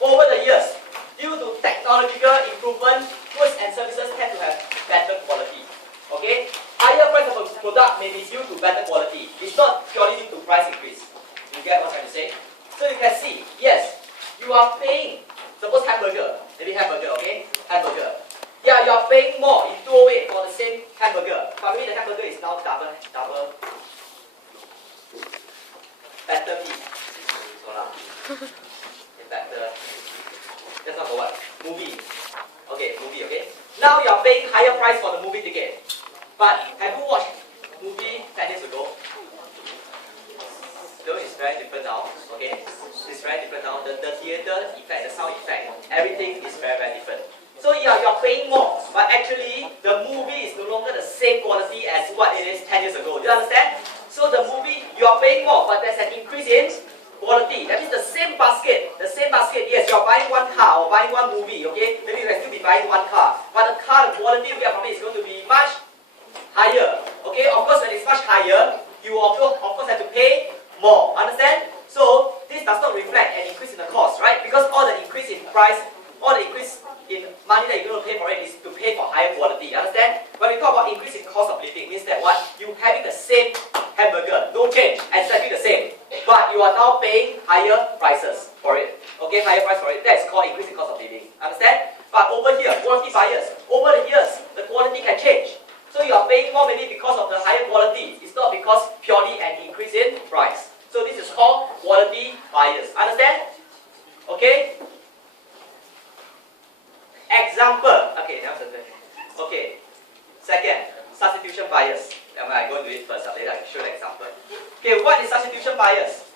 over the years, due to technological improvement, goods and services tend to have better quality. Okay? Higher price of a product may be due to better quality. It's not purely due to price increase. You get what I'm trying to say? So you can see, yes, you are paying, suppose hamburger, maybe hamburger, okay? Hamburger. Yeah, you are paying more in 208 for the same hamburger. But maybe the hamburger is now double better meat. So now, better. That's not for what? Movie. Okay, movie, okay? Now you are paying higher price for the movie ticket. But have you watched movie 10 years ago? So it's very different now, okay? It's very different now. The theater effect, the sound effect, everything is very, very different. So yeah, you are paying more, but actually the movie is no longer the same quality as what it is 10 years ago. Do you understand? So the movie, you are paying more, but there's an increase in quality. That means the same basket, yes, you are buying one car or buying one movie, okay? Maybe you can still be buying one car, but the car, the quality you get from it is going to be much higher. Okay, of course when it's much higher, you of course have to pay more. Understand? So this does not reflect an increase in the cost, right? Because all the increase in price, all the increase in money that you're going to pay for it is to pay for higher quality. Understand? When we talk about increase in cost of living, means that what? You having the same hamburger, no change, exactly the same, but you are now paying higher prices for it. Okay, higher price for it. That is called increase in cost of living. Understand? But over here, quality buyers, over the years, the quality can change. So you are paying more maybe because of the higher quality. It's not because purely an increase in price. So this is called quality buyers. Understand? Okay? Example. Okay, now okay. Second, substitution bias. I'm going to do it first. Later I show the example. Okay, what is substitution bias?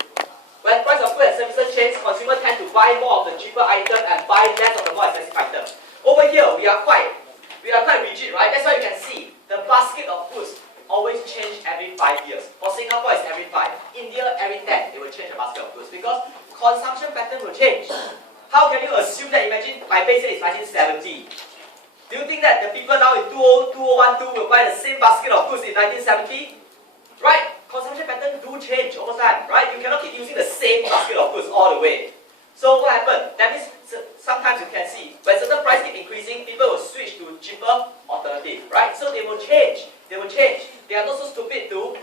When price of goods and services change, consumers tend to buy more of the cheaper item and buy less of the more expensive item. Over here, we are quite rigid, right? That's why you can see the basket of goods always change every 5 years. For Singapore, it's every 5. India, every 10. They will change the basket of goods because consumption pattern will change. How can you assume that, imagine my base year is 1970. Do you think that the people now in 2012 will buy the same basket of goods in 1970? Right? Consumption pattern do change over time, right? You cannot keep using the same basket of goods all the way. So what happened? That means sometimes you can see when certain price keep increasing, people will switch to cheaper alternative, right? So they will change. They will change. They are not so stupid to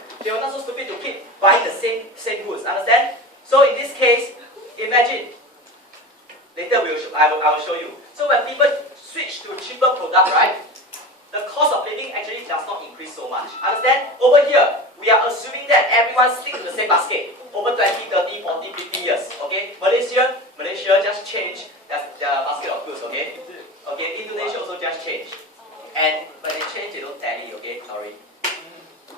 keep buying the same goods. Understand? So in this case, imagine. Later I will show you. So when people switch to cheaper product, right? The cost of living actually does not increase so much. Understand? Over here, we are assuming that everyone sticks to the same basket over 20, 30, 40, 50 years. Okay? Malaysia just changed their basket of goods. Okay? Okay? Indonesia also just changed. And when they change, they don't tally. Okay? Sorry.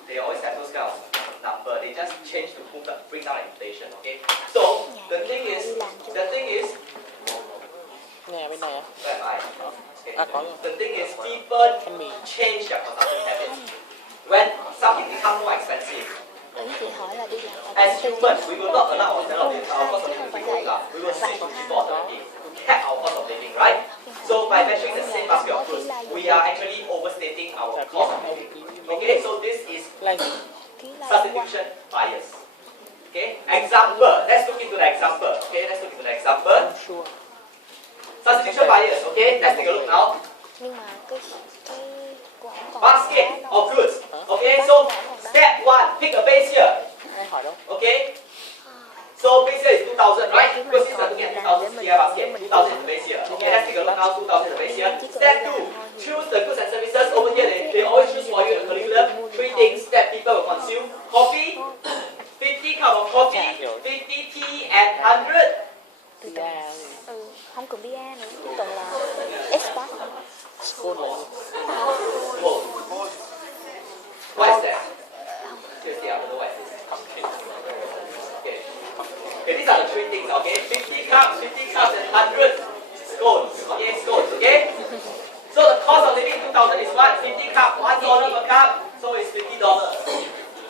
They always have those kind of number. They just change to bring down inflation. Okay? So the thing is. The thing is, people change their consumption habits. When something becomes more expensive, as humans, we will not allow our cost of living to go up. We will switch to cheaper alternatives to cap our cost of living, right? So by measuring the same basket of goods, we are actually overstating our cost of living. Okay, so this is substitution bias. Okay, example. Let's look into the example. Okay, let's look into the example. Substitution bias. Okay, let's take a look now. Basket of goods. Okay, so step 1, pick a base here. Okay, so base here is 2000, right? Because since we're looking at 2000 CI basket, 2000 is the base here. Okay, let's take a look now. 2000 is the base here. Step 2, choose the goods and services. Over here, they always choose for you in the curriculum 3 things that people will consume: coffee, 50 cup of coffee, 50 tea, and 100. Không cần bia nữa, cần là espresso. What is that? Seriously, I don't know what it is. Okay. Okay, these are the 3 things, okay? 50 cups, and 100 scones. Okay, scones, okay? So the cost of living in 2000 is what? 50 cup, $1 per cup, so it's $50.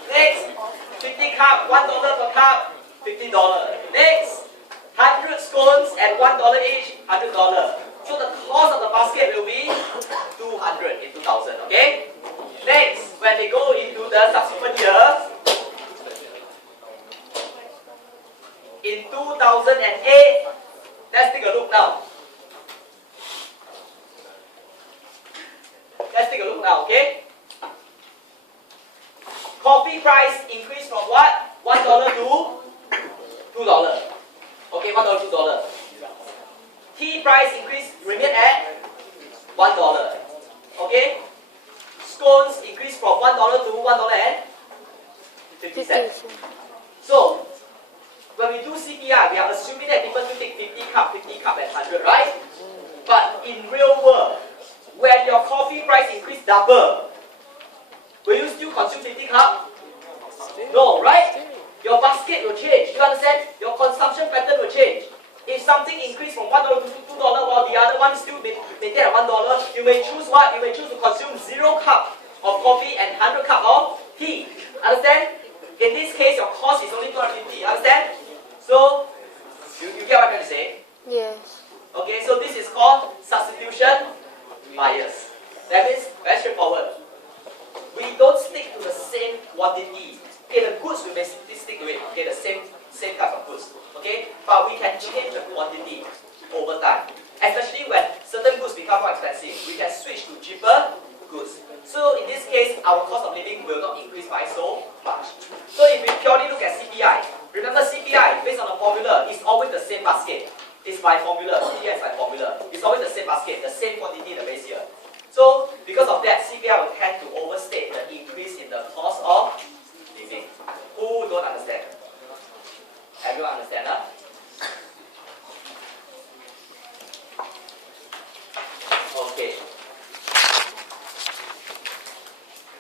Next, 50 cup, $1 per cup, $50. Next, 100 scones at $1 each, $100. So the cost of the basket will be 200 in 2000, okay? Next, when they go into the subsequent years, in 2008, Let's take a look now. Let's take a look now, okay? Coffee price increased from what? $1 to $2. Okay, $1 to $2. Tea price increase remain at $1. Okay? Scones increased from $1 to $1.50. So, when we do CPI, we are assuming that people will take 50 cup, and 100, right? But in real world, when your coffee price increase double, will you still consume 50 cup? No, right? Your basket will change. You understand? Your consumption pattern will change. If something increased from $1 to $2 while the other one still maintain at $1, you may choose what? You may choose to consume 0 cup of coffee and 100 cup of tea. Understand? In this case, your cost is only 250. Understand? So, you get what I'm trying to say? Yes. Okay, so this is called substitution bias. That means very straightforward. We don't stick to the same quantity. Okay, the goods we may stick to it. Okay, the same type of goods. Okay, but we can change the quantity over time. Especially when certain goods become more expensive, we can switch to cheaper goods. So in this case, our cost of living will not increase by so much. So if we purely look at CPI, remember CPI based on the formula is always the same basket. It's by formula. CPI is by formula. It's always the same basket, the same quantity in the base year. So because of that, CPI will tend to overstate the increase in the cost of living. Who don't understand? Everyone understand, huh? Okay.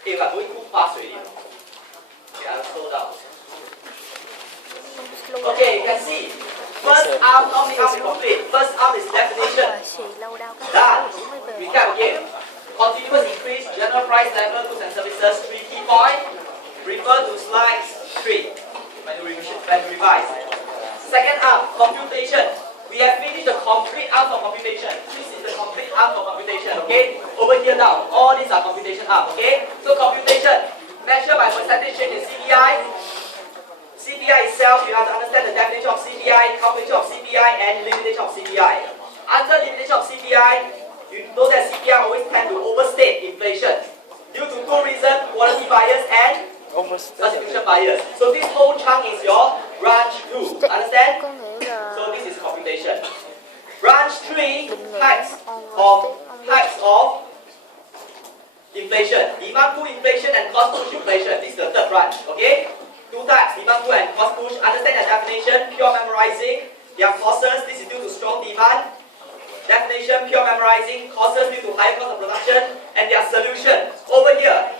Hey, we're going too fast already. Okay, I'll slow down. Okay, you can see. First arm, how many arms we complete? First arm is definition. Done. Recap again. Continuous increase, general price level, goods and services, 3 key points. Refer to slides 3 when you revise. Second arm, computation. We have finished the complete arm for computation. This is the complete arm for computation, okay? Over here now, all these are computation arm, okay? So computation, measure by percentage change in CPI. CPI itself, you have to understand the definition of CPI, calculation of CPI, and limitation of CPI. Under limitation of CPI, you know that CPI always tend to overstate inflation due to 2 reasons: quality bias and substitution bias. So this whole chunk is your branch 2. Understand? So this is computation. Branch 3, types of inflation. Demand pull inflation and cost push inflation. This is the third branch. Okay? 2 types, demand pull and cost push. Understand the definition, pure memorizing. Their causes, this is due to strong demand. Definition, pure memorizing, causes due to high cost of production. And their solution, over here.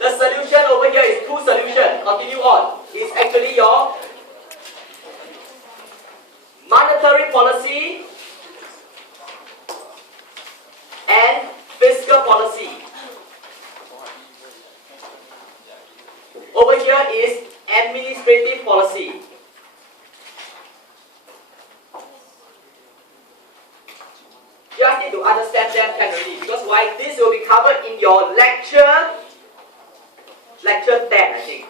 The solution over here is 2 solutions. Continue on. It's actually your monetary policy and fiscal policy. Over here is administrative policy. You just need to understand them clearly, because why? This will be covered in your lecture 10, I think.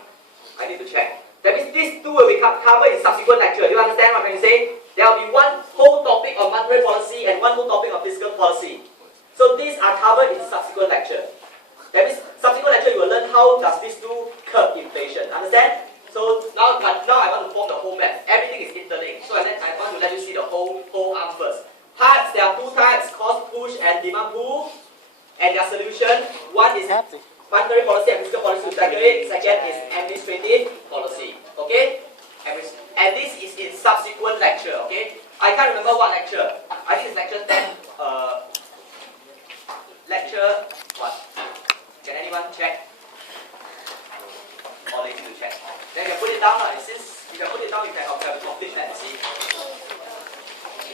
I need to check. That means these 2 will be covered in subsequent lecture. Do you understand what I'm going to say? There will be one whole topic on monetary policy and one whole topic on fiscal policy. So these are covered in subsequent lecture. That means subsequent lecture you will learn how does these 2 curb inflation. Understand? So now I want to form the whole map. Everything is interlinked. So I want to let you see the whole arm first. Types, there are 2 types: cost push and demand pull. And their solution, one is monetary policy and fiscal policy to tackle it. Second is administrative policy. Okay? And this is in subsequent lecture. Okay? I can't remember what lecture. I think it's lecture 10. Lecture what? Can anyone check? Or lazy to check? Then you can put it down. Since you can put it down, you can complete and see.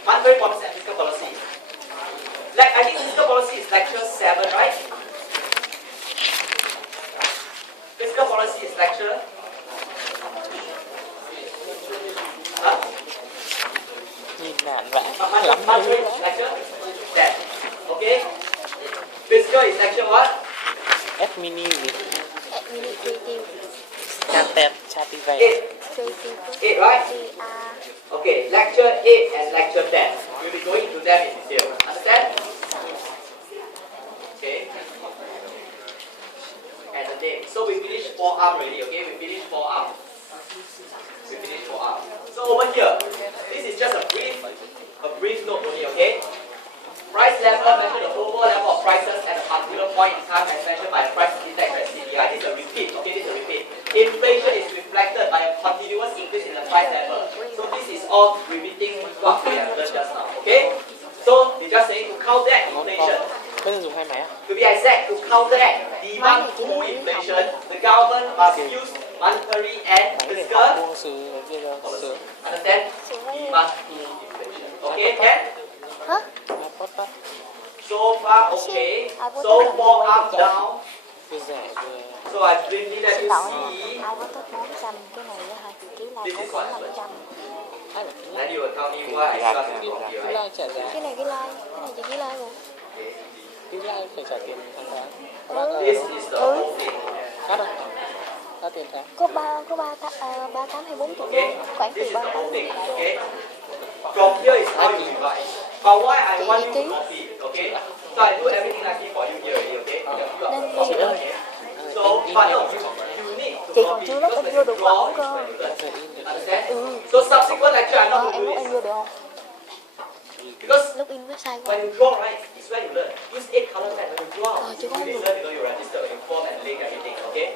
Monetary policy and fiscal policy. I think fiscal policy is lecture 7, right? Fiscal policy is lecture. Monetary is lecture 10. Okay? Fiscal is lecture what? Administrative. Eight, right? Okay, lecture 8 and lecture 10. we'll be going into them in detail. Understand? Okay. And the name. So we finished forearm already, okay? We finished forearm. So over here, this is just a brief note only, okay? Price level measure the overall level of prices at a particular point in time as measured by the price index and CPI. This is a repeat, okay? This is a repeat. Inflation is reflected by a continuous increase in the price level. So this is all repeating what we have learned just now, okay? So they're just saying to counteract inflation. Bây giờ dùng hai máy à? To be exact, to counteract demand pull inflation, the government must use monetary and fiscal. Buông sứ kia ra sứ. Understand? Demand pull inflation. Okay, Ken? Hả? Pot tắt. So far, okay. So for up down. Vừa rẻ vừa. So I briefly let Xin you lỗi see. ai có thích món xanh cái này á hả? Ký lại This có is khoảng what 500. Ai là Then you will tell me why I got it from here, cái right? like trả giá. Cái này ký like, cái này chỉ ký like rồi. Okay. Cái like phải trả tiền tháng tháng. This is the whole thing. Phát không? Phát tiền tháng. Có 38 hay 40 Okay. đô, khoảng This từ is the whole 38 thing. Okay. From here is how you divide. But why I want you to copy it, okay? So I do everything I did for you here already, okay? Nên Copy bây giờ it, okay? So, but no, you need to chị còn copy chưa log because in the vô được draw bỏng is cơ. when you learn. Phải in được. Understand? Ừ. So subsequent lecture I'm not Em going to log do in this. vô được không? Because Log in website when của you draw, right, it's when you learn. Use 8 color pen when you draw. chứ You không didn't được. learn, you know, you register, you form and link everything, okay?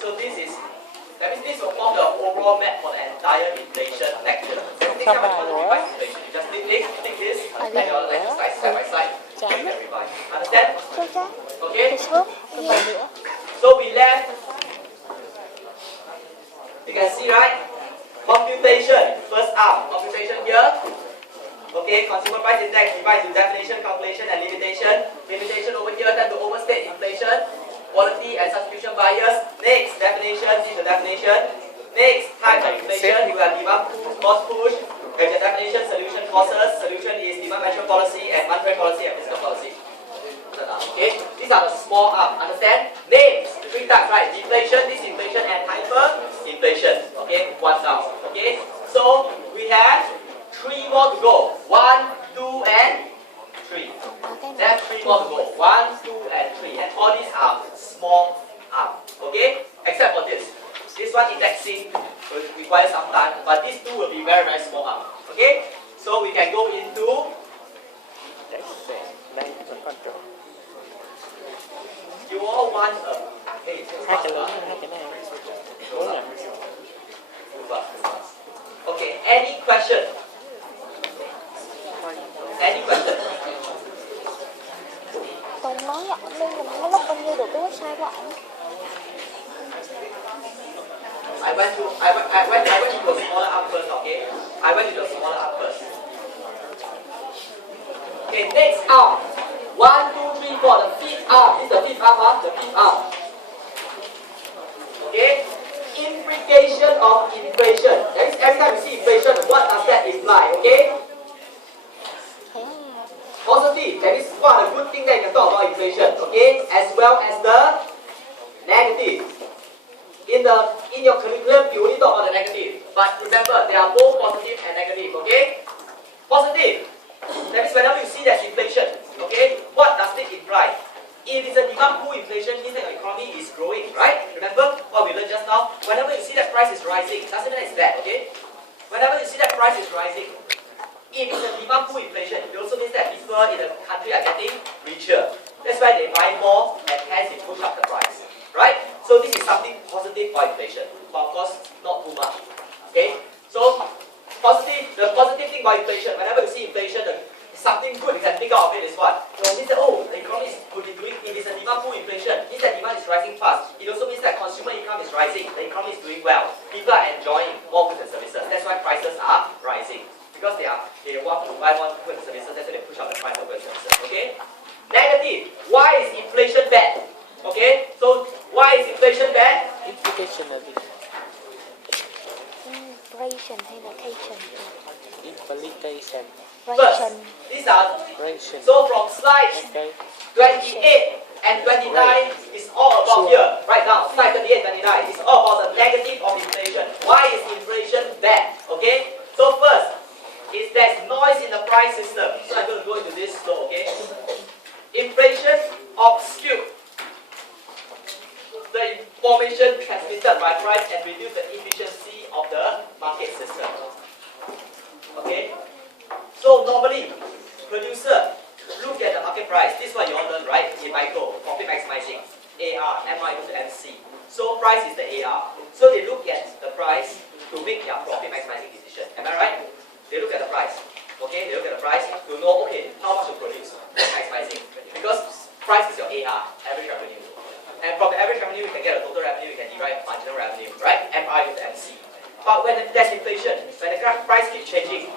So this is, that means this will form the overall map for the entire inflation lecture. Next time when you want to revise inflation, you just click this, and you'll exercise side by side. You can revise. Understand? Sốt chát, Okay? thì sốt, cái gì nữa? So we left, you can see, right? Computation, first arm, computation here. Okay, consumer price index divides into definition, calculation, and limitation. Limitation over here tend to overstate inflation, quality, and substitution bias. Next, definition is the definition. Next, types of inflation, you have demand push, cost push. There's a definition, solution causes. Solution is demand management policy, and monetary policy, and fiscal policy. Okay, these are the small arm. Understand? Names, three types, right? Deflation, disinflation, and hyperinflation. Okay, one down. Okay, so we have 3 more to go. 1, 2, and 3. Cái này There's 3 more to go. 1, 2, and 3. And all these are small arm. Okay? Except for this. This one indexing will require some time, but these two will be very, very small arm. Okay? So we can go into Đấy, rẻ. Đây vẫn còn chỗ. you all want a Hai cái lớn hai cái này. Bốn nhỉ? Okay, any question? Any question? Tùng nói ạ, nên mình mới log in vô được cái website của ảnh. I went into a smaller arm first, okay? I went into a smaller arm first. Okay, next arm. 1, 2, 3, 4. The fifth arm. This is the fifth arm, huh? The fifth arm. Okay? Implication of inflation. That means every time you see inflation, what does that imply? Okay? Thế Positive. That is one of the good things that you can talk about inflation. Okay? As well as the negative. In your curriculum, you only talk about the negative. But remember, they are both positive and negative. Okay? Positive. That means whenever you see that inflation, okay, what does it imply? If it's a demand pull inflation, means that your economy is growing, right? Remember what we learned just now? Whenever you see that price is rising, doesn't mean it's bad, okay? Whenever you see that price is rising, if it's a demand pull inflation, it also means that people in the country are getting richer. That's why they buy more and hence it push up the price, right? So this is something positive for inflation, but of course not too much, okay? So the positive thing about inflation, whenever you see inflation, something good you can think out of it is what? It means that, oh, the economy could be doing, if it's a demand pull inflation, it means that demand is rising fast. It also means that consumer income is rising, the economy is doing well. People are enjoying more goods and services. That's why prices are rising. Because they want to buy more goods and services, that's why they push up the price of goods and services. Okay? Negative. Why is inflation bad? Okay? So, why is inflation bad? Implication là gì? Inflation hay là cation? Implication. First, Ration. these are, Ration. so from slide Okay. 28 and 29 is all about here, right now, slide 28 and 29 is all about the negative of inflation. Why is inflation bad? Okay? So first, is there's noise in the price price system. So I'm going to go into this flow, okay? Inflation obscured the information transmitted by price and reduce the efficiency of the market system. Okay? So normally, producer look at the market price. This is what you all learn, right? In micro, profit maximizing. AR, MR equals to MC. So price is the AR. So they look at the price to make their profit maximizing decision. Am I right? They look at the price. Okay, they look at the price to know, okay, how much to produce, maximizing. Because price is your AR, average revenue. And from the average revenue, you can get a total revenue, you can derive marginal revenue, right? MR equals to MC. But when there's inflation, when the price keeps changing,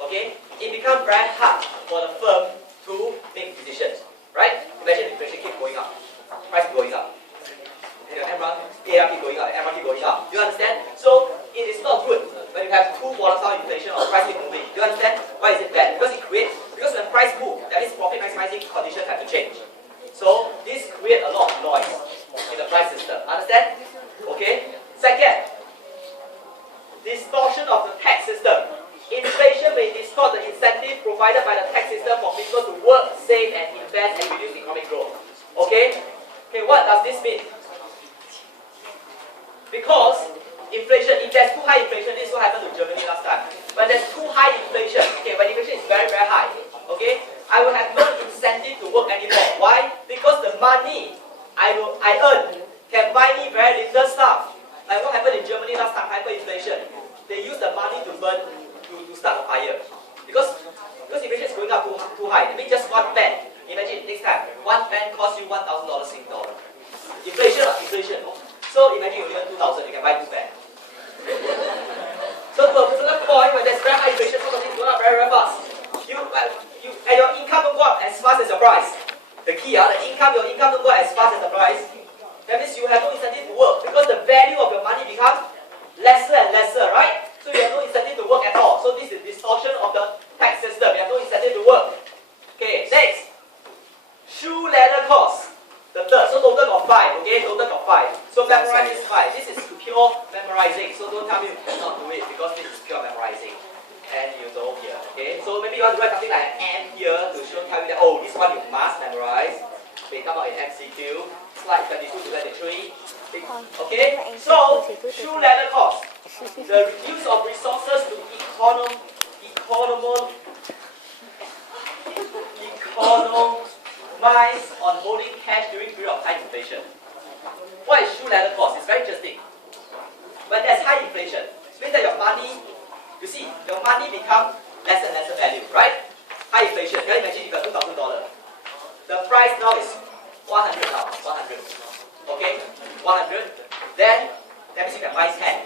okay, it becomes very hard for the firm to make decisions, right? Imagine inflation keep going up, price keep going up. And your MR, AR keep going up, MR keep going up. You understand? So it is not good when you have too volatile inflation or price keep moving. You understand? Why is it bad? Because when price moves, that means profit maximizing conditions have to change. So this creates a lot of noise in the price system. Understand? Okay? Second, distortion of the tax system. Inflation may distort the incentive provided by the tax system for people to work, save, and invest and reduce economic growth. Okay? Okay, what does this mean? Because inflation, if there's too high inflation, this is what happened to Germany last time. When there's too high inflation, okay, when inflation is very, very high, okay, I will have no incentive to work anymore. Why? Because the money I earn can buy me very little stuff. Like what happened in Germany last time, hyperinflation. They use the money to burn, to start a fire. Because inflation is going up too high. I mean just one pen. Imagine next time, one pen costs you $1,000 Singapore. Inflation. So imagine you earn 2,000, you can buy 2 pens. So to a certain point, when there's very high inflation, something going up very, very fast. And your income don't go up as fast as your price. The key, your income don't go as fast as the price. That means you have no incentive to work because the value of your money becomes lesser and lesser, right? So you have no incentive to work at all. So this is distortion of the tax system. You have no incentive to work. Okay, next. Shoe leather cost. The third. So total got 5. Okay, total got 5. So memorize this 5. This is pure memorizing. So don't tell me you cannot do it because this is pure memorizing. And you go here. Okay, so maybe you want to write something like an M here to tell you that, oh, this one you must memorize. They come out in MCQ. Slide 22 to 23. Okay, so shoe leather cost. The use of resources to economize on holding cash during period of high inflation. What is shoe leather cost? It's very interesting. When there's high inflation, it means that your money, you see, your money becomes less and lesser value, right? High inflation. Can you imagine if you have $2,000? The price now is 100 now. 100. Okay? 100. Then that means you can buy 10.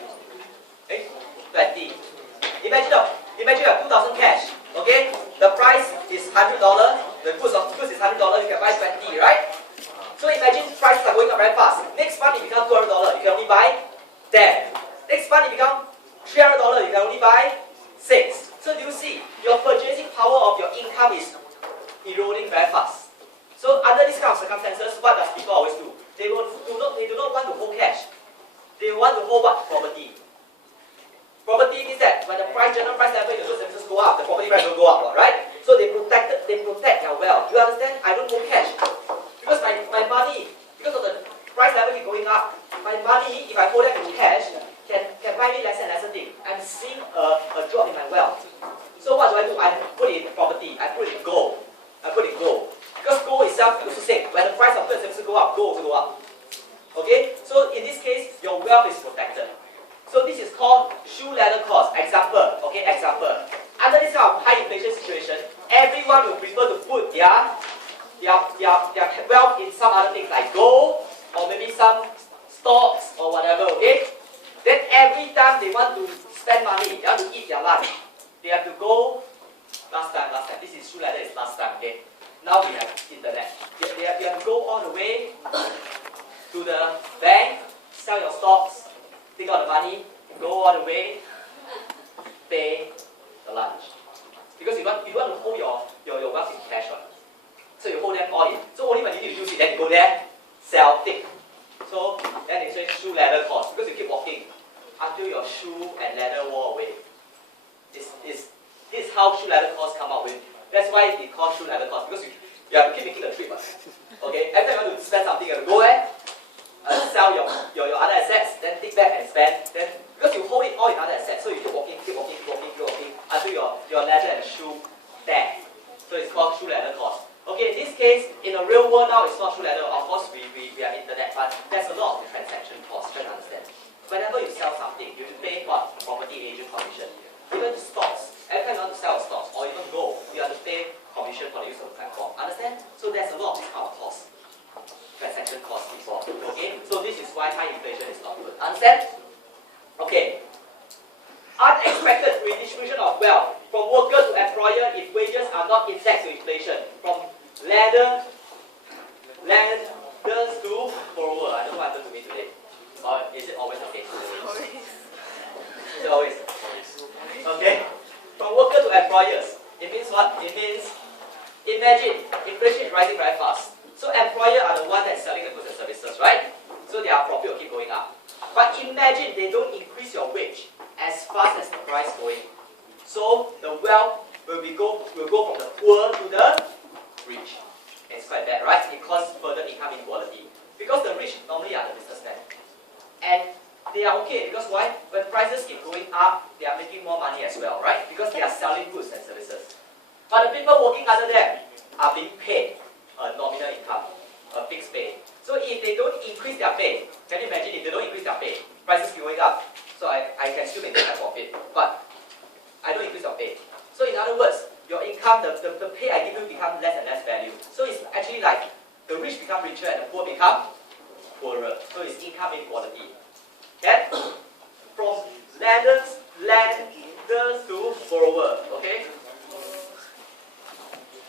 Okay? 20. Imagine you have 2,000 cash. Okay? The price is $100. The goods is $100. You can buy 20, right? So imagine prices are going up very fast. Next month it becomes $200. You can only buy 10. Next month it becomes $300. You can only buy 6. So do you see? Your purchasing power of your income is eroding very fast. So under these kind of circumstances, what does people always do? They do not want to hold cash. They want to hold what? Property. Property means that when the general price level in the goods and services go up, the property price will go up, right? So they protect their wealth. You understand? I don't hold cash. Because my money, because of the price level keep going up, my money, if I hold them in cash, can buy me less and lesser things. I'm seeing a drop in my wealth. So what do? I put it in property. I put it in gold. Because gold itself is also safe. When the price of goods and services go up, gold also go up. Okay? So in this case, your wealth is protected. So this is called shoe leather cost. Example. Okay, example. Under this kind of high inflation situation, everyone will prefer to put their wealth in some other things like gold or maybe some stocks or whatever, okay? Then every time they want to spend money, they want to eat their lunch, they have to go last time. This is shoe leather is last time, okay? Now we have internet. They have to go all the way to the bank, sell your stocks, take out the money, go all the way, pay the lunch. Because you want to hold your wealth in cash, right? So you hold them all in. So only when you need to use it, then you go there, sell, take. So then they say shoe leather cost, because you keep walking until your shoe and leather wore away. It's how shoe leather costs come out with. That's why it calls shoe leather cost, because you have to keep making the trip. Okay, every time you want to spend something, you have to go there, sell your other assets, then take back and spend. Then because you hold it all in other assets, so you keep walking until your leather and shoe there. So it's called shoe leather cost. Okay, in this case, in the real world now, it's not shoe leather. Of course, we are internet, but there's a lot of transaction costs. Try to understand. Whenever you sell something, you have to pay what? Property agent commission. Even stocks. Every time you want to sell stocks or even gold, you have to pay commission for the use of the platform. Understand? So there's a lot of this kind of cost. Transaction costs before. Okay? So this is why high inflation is not good. Understand? Okay. Unexpected redistribution of wealth from worker to employer if wages are not indexed to inflation. From lenders to borrower. I don't know what happened to me today. Or is it always okay? Always. Is it always? Okay. From worker to employers. It means what? It means, imagine, inflation is rising very fast. So employer are the one that's selling the goods and services, right? So their profit will keep going up. But imagine they don't increase your wage as fast as the price going. So the wealth will go from the poor to the rich. And it's quite bad, right? It causes further income inequality. Because the rich normally are the businessmen. And they are okay, because why? When prices keep going up, they are making more money as well, right? Because they are selling goods and services. But the people working under them are being paid a nominal income, a fixed pay. So if they don't increase their pay, can you imagine if they don't increase their pay, prices keep going up, so I can still maintain my profit, but I don't increase your pay. So in other words, your income, the pay I give you becomes less and less value. So it's actually like the rich become richer and the poor become poorer. So it's income inequality. Okay? From lenders to borrower. Okay?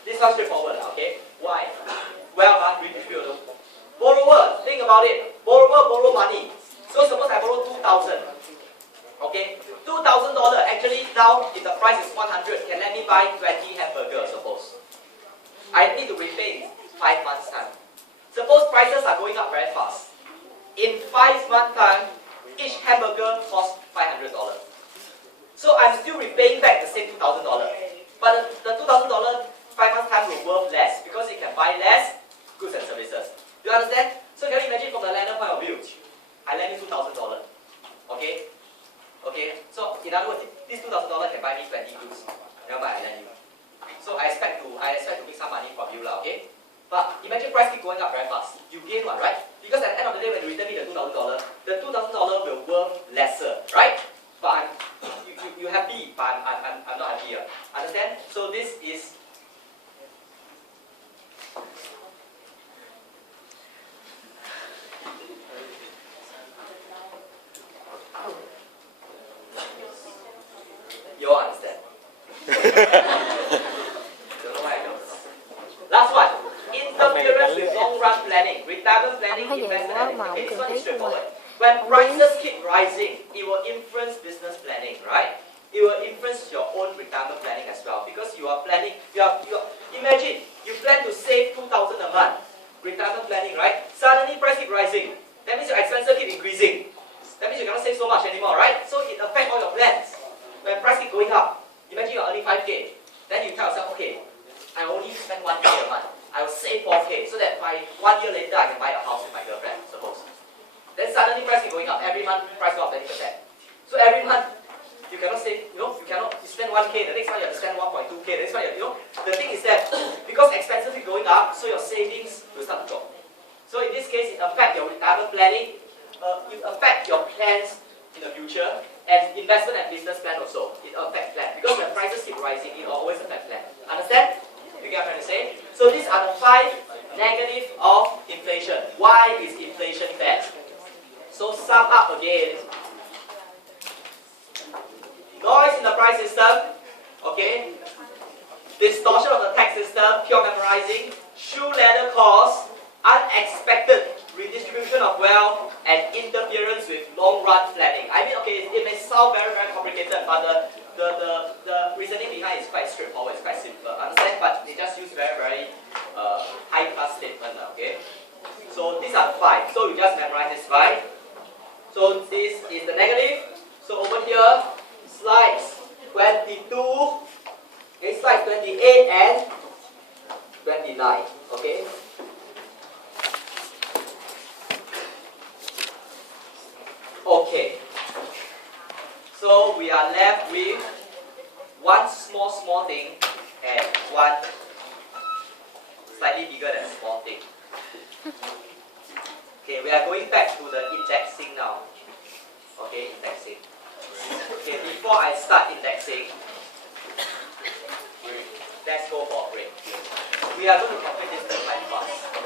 This one's straightforward, okay? Why? Well, redistribute. Borrower, think about it. Borrower borrow money. So suppose I borrow 2,000. Okay? $2,000. Actually now, if the price is 100, can let me buy 20 hamburgers, suppose. I need to repay in 5 months' time. Suppose prices are going up very fast. In 5 months' time, each hamburger costs $500. So I'm still repaying back the same $2,000. But the $2,000, 5 months' time will worth less because it can buy less goods and services. Do you understand? So can you imagine from the lender point of view? I lend you $2,000. Okay? Okay? So in other words, this $2,000 can buy me 20 goods. Never mind, I lend you. So I expect to make some money from you, okay? But imagine price keep going up very fast. You gain one, right? Because at the end of the day, when you return me the $2,000, the $2,000 will worth lesser, right? But you happy, but I'm not happy. Understand? So this is you all understand. Don't know why I don't. Last one. Interference with long-run planning, retirement planning, investment and education. This one is straightforward. When prices keep rising, it will influence business planning, right? It will influence your own retirement planning as well, because you are planning. Imagine you plan to save 2,000 a month. Retirement planning, right? Suddenly price keep rising. That means your expenses keep increasing. That means you cannot save so much anymore, right? So it affects all your plans. When price keep going up, imagine you're earning 5K. Then you tell yourself, okay, I only spend 1K a month. I will save 4K so that by 1 year later I can buy a house with my girlfriend, suppose. Then suddenly price keep going up. Every month price go up 20%. So every month you cannot save, you spend 1K, the next month you have to spend 1.2K, the next month the thing is that because expenses keep going up, so your savings will start to drop. So in this case, it affects your retirement planning, it affects your plans in the future, and investment and business plan also. It affects plan. Because when prices keep rising, it will always affect plan. Understand? You get what I'm trying to say? So these are the 5 negatives of inflation. Why is inflation bad? So sum up again. Noise in the price system, okay? Distortion of the tax system, pure memorizing, shoe leather costs, unexpected redistribution of wealth, and interference with long-run planning. I mean, okay, it may sound very, very complicated, but the reasoning behind is quite straightforward, it's quite simple. Understand? But they just use very, very high-class statement, okay? So these are the 5. So you just memorize this 5. So this is the negative. So over here, slides 22 28 and 29. Okay. Okay. So we are left with one small thing and one slightly bigger than small thing. Okay, we are going back to the indexing now. Okay, indexing. Okay, before I start indexing, let's go for a break. We are going to complete this